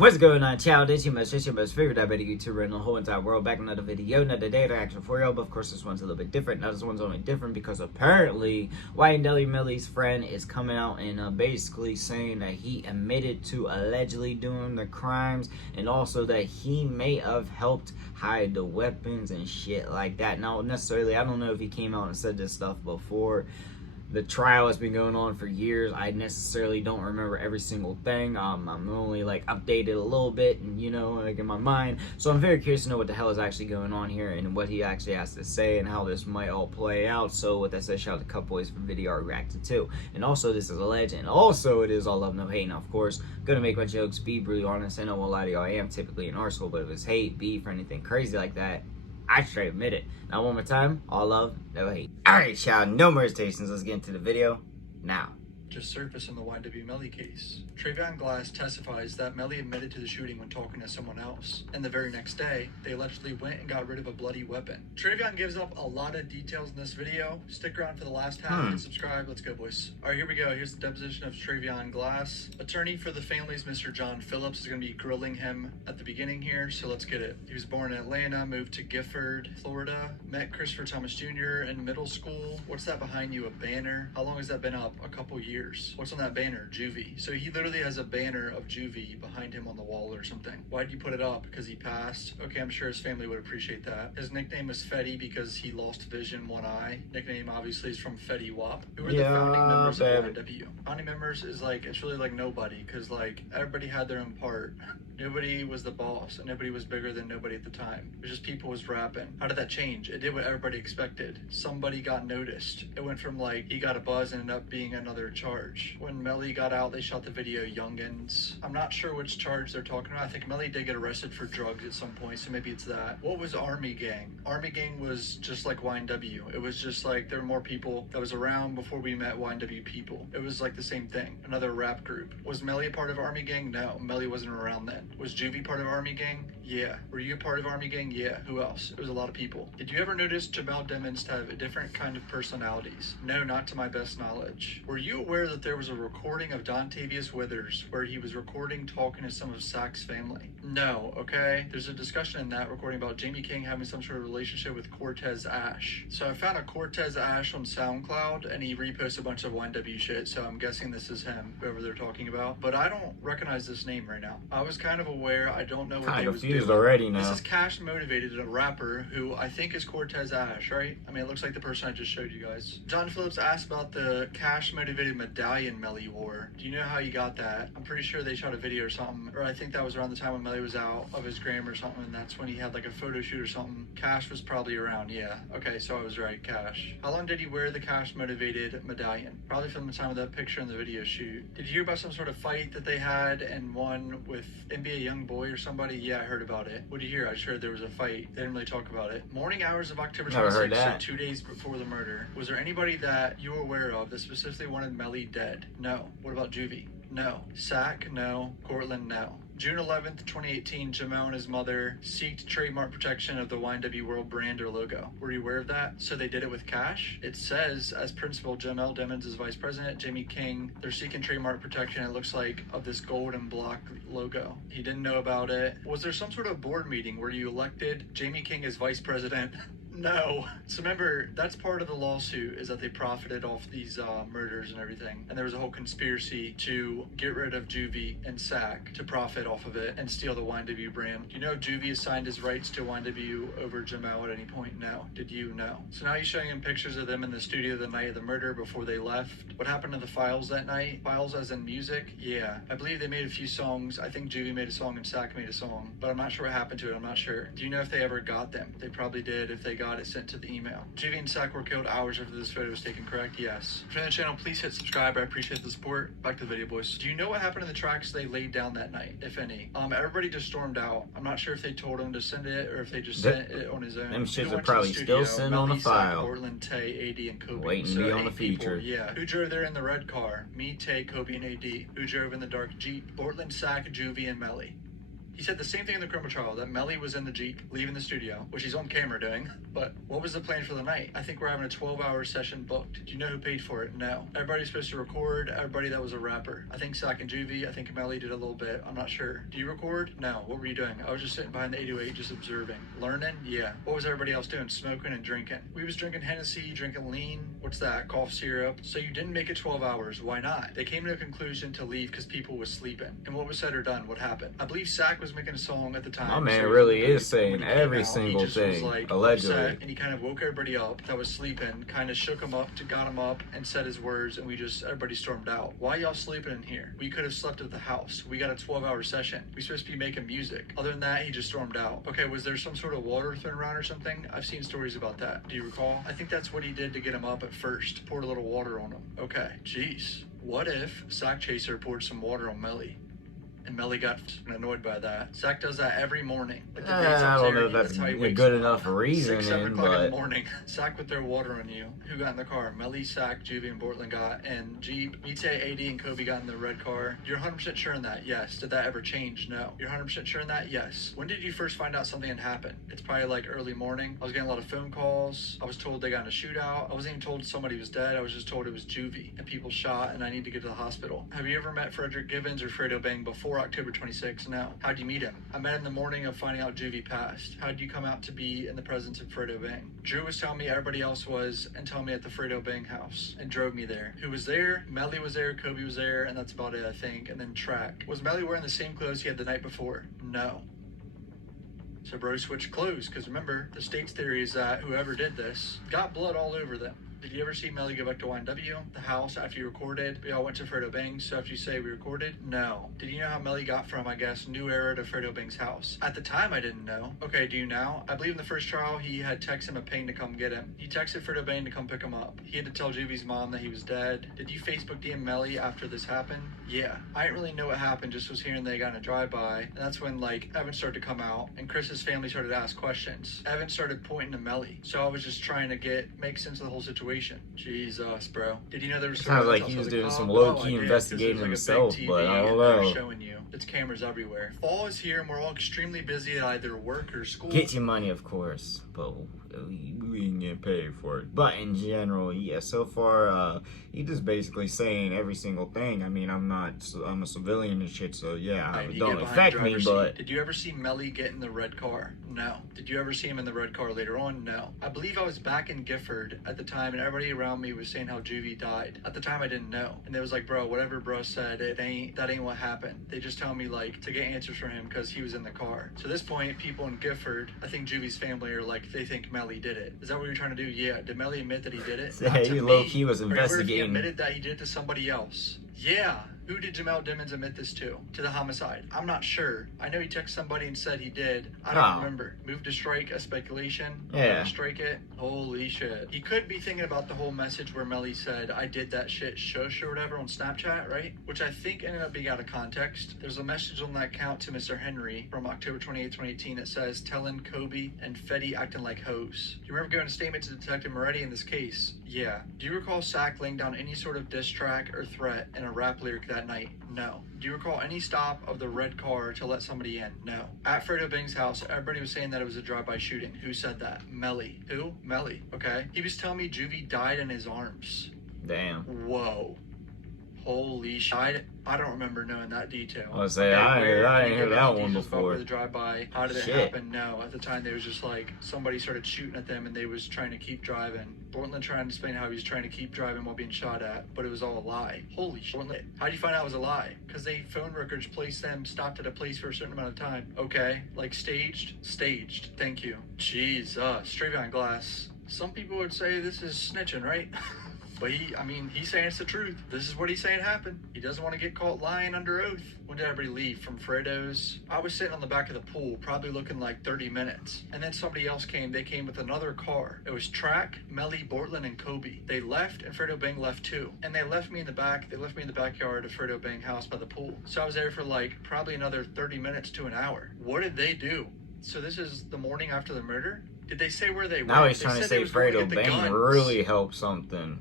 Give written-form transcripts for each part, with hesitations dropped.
What's going on, child? It's your most favorite diabetic YouTuber in the whole entire world. Back another video, another day to action for y'all. But of course, this one's a little bit different. Now, this one's only different because apparently YNW Mellys' friend is coming out and basically saying that he admitted to allegedly doing the crimes and also that he may have helped hide the weapons and shit like that. Now, necessarily, I don't know if he came out and said this stuff before. The trial has been going on for years. I necessarily don't remember every single thing. I'm only like updated a little bit, and you know, like in my mind. So I'm very curious to know what the hell is actually going on here and what he actually has to say and how this might all play out. So with that said, shout out to Cup Boys for video art reacted to. And also, this is a legend. Also, it is all love, no hate. Now, of course, gonna make my jokes. Be brutally honest. I know a lot of y'all I am typically an arsehole, but if it's hate, beef, or anything crazy like that, I straight admit it. Now, one more time, all love, no hate. Alright, child, no more hesitations. Let's get into the video now. Just surfaced in the YNW Mellys case. Travion Glass testifies that Melly admitted to the shooting when talking to someone else, and the very next day, they allegedly went and got rid of a bloody weapon. Travion gives up a lot of details in this video. Stick around for the last half and subscribe. Let's go, boys. Alright, here we go. Here's the deposition of Travion Glass. Attorney for the families, Mr. John Phillips, is going to be grilling him at the beginning here, so let's get it. He was born in Atlanta, moved to Gifford, Florida, met Christopher Thomas Jr. in middle school. What's that behind you? A banner? How long has that been up? A couple years. What's on that banner? Juvie. So he literally has a banner of Juvie behind him on the wall or something. Why'd you put it up? Because he passed? Okay, I'm sure his family would appreciate that. His nickname is Fetty because he lost vision, one eye. Nickname obviously is from Fetty Wap. Who are the founding members of YNW? Founding members is like, it's really like nobody, because like everybody had their own part. Nobody was the boss, and nobody was bigger than nobody at the time. It was just people was rapping. How did that change? It did what everybody expected. Somebody got noticed. It went from like, he got a buzz and ended up being another charge. When Melly got out, they shot the video Youngins. I'm not sure which charge they're talking about. I think Melly did get arrested for drugs at some point, so maybe it's that. What was Army Gang? Army Gang was just like YNW. It was just like, there were more people that was around before we met YNW people. It was like the same thing. Another rap group. Was Melly a part of Army Gang? No, Melly wasn't around then. Was Juvie part of Army Gang? Yeah. Were you a part of Army Gang? Yeah. Who else? It was a lot of people. Did you ever notice Jamel Demons to have a different kind of personalities? No, not to my best knowledge. Were you aware that there was a recording of Dontavius Withers where he was recording talking to some of Sack's family? No, okay? There's a discussion in that recording about Jamie King having some sort of relationship with Cortez Ash. So I found a Cortez Ash on SoundCloud and he reposts a bunch of YNW shit, so I'm guessing this is him, whoever they're talking about. But I don't recognize this name right now. I was kind of aware. I don't know what they was doing. Already now. This is Cash Motivated, a rapper who I think is Cortez Ash, right? I mean, it looks like the person I just showed you guys. John Phillips asked about the Cash Motivated medallion Melly wore. Do you know how you got that? I'm pretty sure they shot a video or something, or I think that was around the time when Melly was out of his gram or something, and that's when he had like a photo shoot or something. Cash was probably around, yeah. Okay, so I was right, Cash. How long did he wear the Cash Motivated medallion? Probably from the time of that picture in the video shoot. Did you hear about some sort of fight that they had and one with NBA YoungBoy or somebody? Yeah, I heard about it. What did you hear? I just heard there was a fight. They didn't really talk about it. Morning hours of October 26th, so 2 days before the murder. Was there anybody that you were aware of that specifically wanted Melly dead? No. What about Juvie? No. Sack? No. Cortland? No. June 11th, 2018, Jamel and his mother seeked trademark protection of the YNW World brand or logo. Were you aware of that? So they did it with Cash? It says, as principal, Jamel Demons is vice president, Jamie King, they're seeking trademark protection, it looks like, of this gold and block logo. He didn't know about it. Was there some sort of board meeting where you elected Jamie King as vice president? No. So remember, that's part of the lawsuit, is that they profited off these murders and everything. And there was a whole conspiracy to get rid of Juvie and Sack to profit off of it and steal the YNW brand. Do you know Juvie assigned his rights to YNW over Jamel at any point? No. Did you? No. So now he's showing him pictures of them in the studio the night of the murder before they left. What happened to the files that night? Files as in music? Yeah. I believe they made a few songs. I think Juvie made a song and Sack made a song. But I'm not sure what happened to it. I'm not sure. Do you know if they ever got them? They probably did if they got it sent to the email. Juvie and Sack were killed hours after this photo was taken, correct? Yes. If you're on the channel, please hit subscribe. I appreciate the support. Back to the video, boys. Do you know what happened to the tracks they laid down that night, if any? Everybody just stormed out. I'm not sure if they told him to send it or if they just sent it on his own. Them shits are probably still sitting on the file. Portland, Tay, AD, and Kobe. Waiting to be on the feature. Yeah. Who drove there in the red car? Me, Tay, Kobe, and AD. Who drove in the dark Jeep? Portland, Sack, Juvie, and Melly. He said the same thing in the criminal trial, that Melly was in the Jeep, leaving the studio, which he's on camera doing. But what was the plan for the night? I think we're having a 12-hour session booked. Do you know who paid for it? No. Everybody's supposed to record, everybody that was a rapper. I think Sack and Juvie, I think Melly did a little bit, I'm not sure. Do you record? No. What were you doing? I was just sitting behind the 808 just observing. Learning? Yeah. What was everybody else doing? Smoking and drinking. We was drinking Hennessy, drinking lean, what's that, cough syrup. So you didn't make it 12 hours, why not? They came to a conclusion to leave because people was sleeping. And what was said or done? What happened? I believe Sack was making a song at the time. My man so really is saying when he every came out, single he just was, thing, like, allegedly. upset, and he kind of woke everybody up that was sleeping, kind of shook them up, got them up, and said his words, and everybody stormed out. Why y'all sleeping in here? We could have slept at the house. We got a 12-hour session. We supposed to be making music. Other than that, he just stormed out. Okay, was there some sort of water thrown around or something? I've seen stories about that. Do you recall? I think that's what he did to get him up at first. Poured a little water on him. Okay, jeez. What if Sack Chaser poured some water on Melly? And Melly got annoyed by that. Sack does that every morning. Like the I don't know if that's how he a wakes good up. enough reason, 6, 7 o'clock in the but morning. Sack would throw water on you. Who got in the car? Melly, Sack, Juvie, and Bortland got. And Jeep, Mite, AD, and Kobe got in the red car. You're 100% sure in that? Yes. Did that ever change? No. You're 100% sure in that? Yes. When did you first find out something had happened? It's probably like early morning. I was getting a lot of phone calls. I was told they got in a shootout. I wasn't even told somebody was dead. I was just told it was Juvie and people shot and I need to get to the hospital. Have you ever met Frederick Gibbons or Fredo Bang before October 26th? No. How'd you meet him? I met him the morning of finding out Juvie passed. How'd you come out to be in the presence of Fredo Bang? Drew was telling me everybody else was and telling me at the Fredo Bang house and drove me there. Who was there? Melly was there, Kobe was there, and that's about it, I think. And then Track. Was Melly wearing the same clothes he had the night before? No. So bro switched clothes, because remember, the state's theory is that whoever did this got blood all over them. Did you ever see Melly go back to YNW, the house, after you recorded? We all went to Fredo Bang's, so after you say we recorded? No. Did you know how Melly got from, I guess, New Era to Fredo Bang's house? At the time, I didn't know. Okay, do you now? I believe in the first trial, he had texted him a pain to come get him. He texted Fredo Bang to come pick him up. He had to tell Juvie's mom that he was dead. Did you Facebook DM Melly after this happened? Yeah. I didn't really know what happened, just was hearing they got in a drive-by, and that's when, like, Evan started to come out, and Chris's family started to ask questions. Evan started pointing to Melly, so I was just trying to make sense of the whole situation. Jesus, bro. Did you know there was sounds like he was doing some low-key investigating himself, but I don't know. Showing you. It's cameras everywhere. Fall is here and we're all extremely busy at either work or school. Get your money, of course, but we ain't getting paid for it. But in general, yeah, so far, he just basically saying every single thing. I mean, I'm a civilian and shit, so yeah, it don't affect me, but... Did you ever see Melly get in the red car? No. Did you ever see him in the red car later on? No. I believe I was back in Gifford at the time, and everybody around me was saying how Juvie died. At the time, I didn't know. And they was like, bro, whatever bro said, that ain't what happened. They just tell me, like, to get answers from him because he was in the car. So at this point, people in Gifford, I think Juvie's family are like, they think Melly did it. Is that what you're trying to do? Yeah. Did Melly admit that he did it? Yeah, he low-key was investigating. He admitted that he did it to somebody else. Yeah. Who did Jamel Dimmons admit this to? To the homicide? I'm not sure. I know he texted somebody and said he did. I don't remember. Move to strike, a speculation. Yeah. Strike it. Holy shit. He could be thinking about the whole message where Melly said, I did that shit, shush or whatever on Snapchat, right? Which I think ended up being out of context. There's a message on that account to Mr. Henry from October 28, 2018 that says, telling Kobe and Fetty acting like hoes. Do you remember giving a statement to Detective Moretti in this case? Yeah. Do you recall Sack laying down any sort of diss track or threat in a rap lyric that night? No. Do you recall any stop of the red car to let somebody in? No. At Fredo Bang's house, everybody was saying that it was a drive-by shooting. Who said that? Melly. Who? Melly. Okay. He was telling me Juvie died in his arms. Damn. Whoa. Holy shit. I don't remember knowing that detail. I was saying, I didn't hear that one before. The drive-by. How did it happen? No. At the time, they was just like, somebody started shooting at them and they was trying to keep driving. Bortland trying to explain how he was trying to keep driving while being shot at, but it was all a lie. Holy shit. How do you find out it was a lie? Because they phone records placed them, stopped at a place for a certain amount of time. Okay. Like staged? Staged. Thank you. Jesus. Travion Glass. Some people would say this is snitching, right? But he's saying it's the truth. This is what he's saying happened. He doesn't want to get caught lying under oath. When did everybody leave? From Fredo's? I was sitting on the back of the pool, probably looking like 30 minutes. And then somebody else came. They came with another car. It was Track, Melly, Bortland, and Kobe. They left, and Fredo Bang left too. And they left me in the back. They left me in the backyard of Fredo Bang house by the pool. So I was there for like probably another 30 minutes to an hour. What did they do? So this is the morning after the murder? Did they say where they went? Now he's trying to say Fredo Bang really helped something.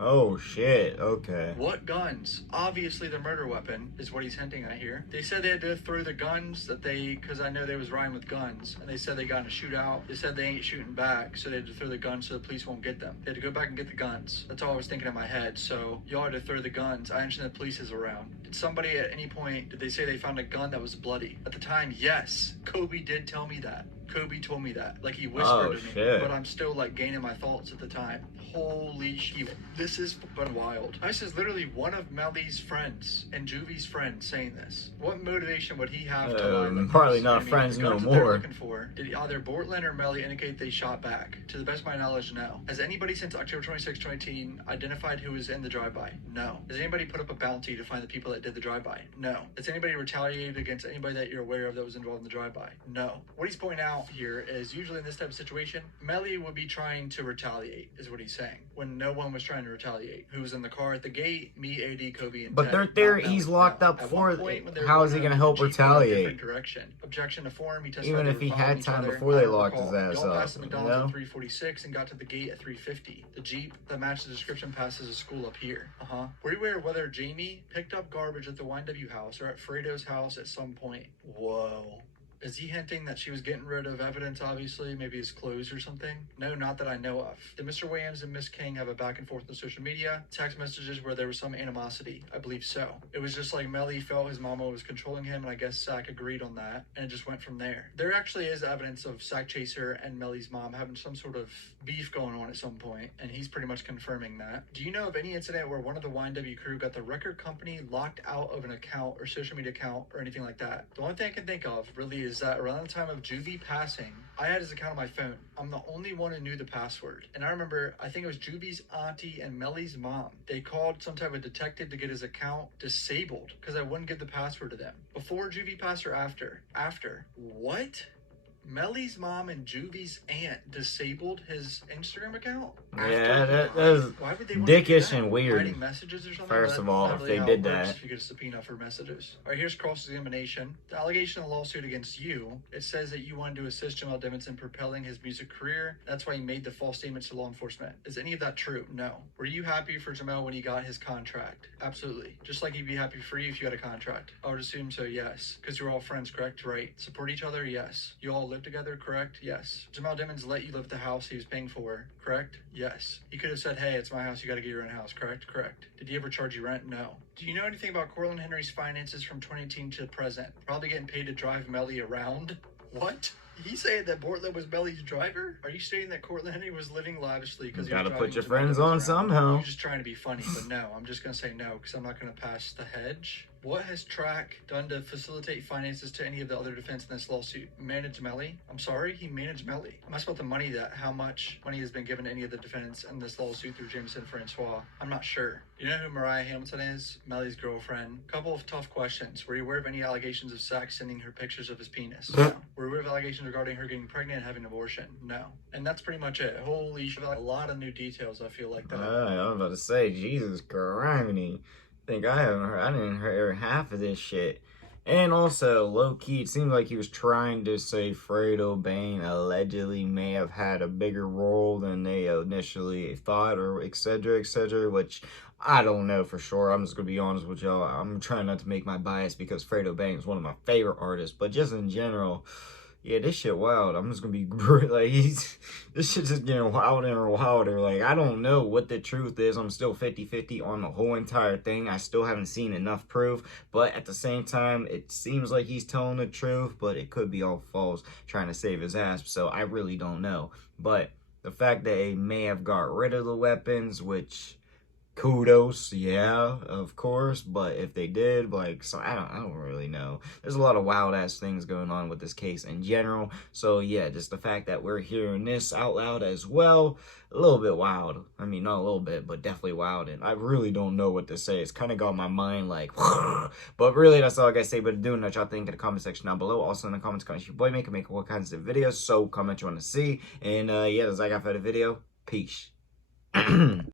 Oh shit, okay. What guns? Obviously the murder weapon is what he's hinting at here. They said they had to throw the guns because I know they was riding with guns, and they said they got in a shootout. They said they ain't shooting back, so they had to throw the guns so the police won't get them. They had to go back and get the guns. That's all I was thinking in my head. So y'all had to throw the guns. I understand the police is around. Did somebody at any point, did they say they found a gun that was bloody? At the time, yes. Kobe did tell me that. Kobe told me that. Like, he whispered to me. Shit. But I'm still, like, gaining my thoughts at the time. Holy shit. This is fucking wild. This is literally one of Melly's friends and Juvie's friends saying this. What motivation would he have to lie like probably this? not The friends no guns that they're more. looking for, did either Bortland or Melly indicate they shot back? To the best of my knowledge, no. Has anybody since October 26, 2018 identified who was in the drive-by? No. Has anybody put up a bounty to find the people that did the drive-by? No. Has anybody retaliated against anybody that you're aware of that was involved in the drive-by? No. What he's pointing out here is usually in this type of situation, Melly would be trying to retaliate, is what he's saying. When no one was trying to retaliate. Who was in the car at the gate? Me, AD, Kobe, and But Ted. they're there. Not He's Melly. locked No. up At for. one point when they were How is he going gonna help the Jeep went in a retaliate? different direction. Objection to form. He testified Even they if were he following had each time other. before I they don't locked his recall. ass Y'all up, passed the you McDonald's know? at 346 and got to the gate at 350. The Jeep that matched the description passes a school up here. Were you aware whether Jamie picked up garbage at the YNW house or at Fredo's house at some point? Whoa. Is he hinting that she was getting rid of evidence, obviously? Maybe his clothes or something? No, not that I know of. Did Mr. Williams and Miss King have a back and forth on social media? Text messages where there was some animosity? I believe so. It was just like Melly felt his mama was controlling him, and I guess Sack agreed on that, and it just went from there. There actually is evidence of Sack Chaser and Melly's mom having some sort of beef going on at some point, and he's pretty much confirming that. Do you know of any incident where one of the YNW crew got the record company locked out of an account or social media account or anything like that? The only thing I can think of really is that around the time of Juvie passing, I had his account on my phone. I'm the only one who knew the password. And I remember, I think it was Juvie's auntie and Melly's mom. They called some type of detective to get his account disabled because I wouldn't give the password to them. Before Juvie passed or after? After. What? Melly's mom and Juvie's aunt disabled his Instagram account? Yeah, that is Why would they want dickish to do that? and weird. Hiding messages or something? First That's of all, not if really they how did it works that. if you get a subpoena for messages. All right, here's cross-examination. The allegation in the lawsuit against you, it says that you wanted to assist Jamal Dimmons in propelling his music career. That's why he made the false statements to law enforcement. Is any of that true? No. Were you happy for Jamal when he got his contract? Absolutely. Just like he'd be happy for you if you had a contract. I would assume so, yes. Because you're all friends, correct? Right. Support each other? Yes. You all live together, correct? Yes. Jamal Dimmons let you live at the house he was paying for, correct? Yes. He could have said, hey, it's my house, you gotta get your own house, correct? Correct. Did he ever charge you rent? No. Do you know anything about Cortland Henry's finances from 2018 to the present? Probably getting paid to drive Melly around? What? He's saying that Bortland was Melly's driver? Are you stating that Cortland Henry was living lavishly because he was Gotta driving put your Jamal friends Dimmons on around? somehow. You're just trying to be funny, but no. I'm just gonna say no because I'm not gonna pass the hedge. What has Track done to facilitate finances to any of the other defense in this lawsuit? Manage Melly? I'm sorry, he managed Melly. I'm asked about the money how much money has been given to any of the defendants in this lawsuit through Jameson Francois. I'm not sure. You know who Mariah Hamilton is? Melly's girlfriend. Couple of tough questions. Were you aware of any allegations of Sack sending her pictures of his penis? No. Were you aware of allegations regarding her getting pregnant and having an abortion? No. And that's pretty much it. Holy shit, a lot of new details I feel like that. I was about to say, Jesus Christ. I think I didn't hear half of this shit. And also, low-key, it seems like he was trying to say Fredo Bane allegedly may have had a bigger role than they initially thought, or etc., which I don't know for sure. I'm just going to be honest with y'all. I'm trying not to make my bias because Fredo Bane is one of my favorite artists, but just in general, yeah, this shit wild. I'm just gonna be like, this shit's just getting wilder and wilder. Like, I don't know what the truth is. I'm still 50-50 on the whole entire thing. I still haven't seen enough proof, but at the same time, it seems like he's telling the truth, but it could be all false, trying to save his ass. So I really don't know. But the fact that they may have got rid of the weapons, which kudos, yeah, of course, but if they did, like, so I don't really know. There's a lot of wild ass things going on with this case in general. So yeah, just the fact that we're hearing this out loud as well, a little bit wild. I mean, not a little bit, but definitely wild, and I really don't know what to say. It's kind of got my mind like, but really, that's all I gotta say. But do know what y'all think in the comment section down below. Also in the comments, your boy make what kinds of videos, so comment you want to see. And yeah, that's all I got for the video. Peace.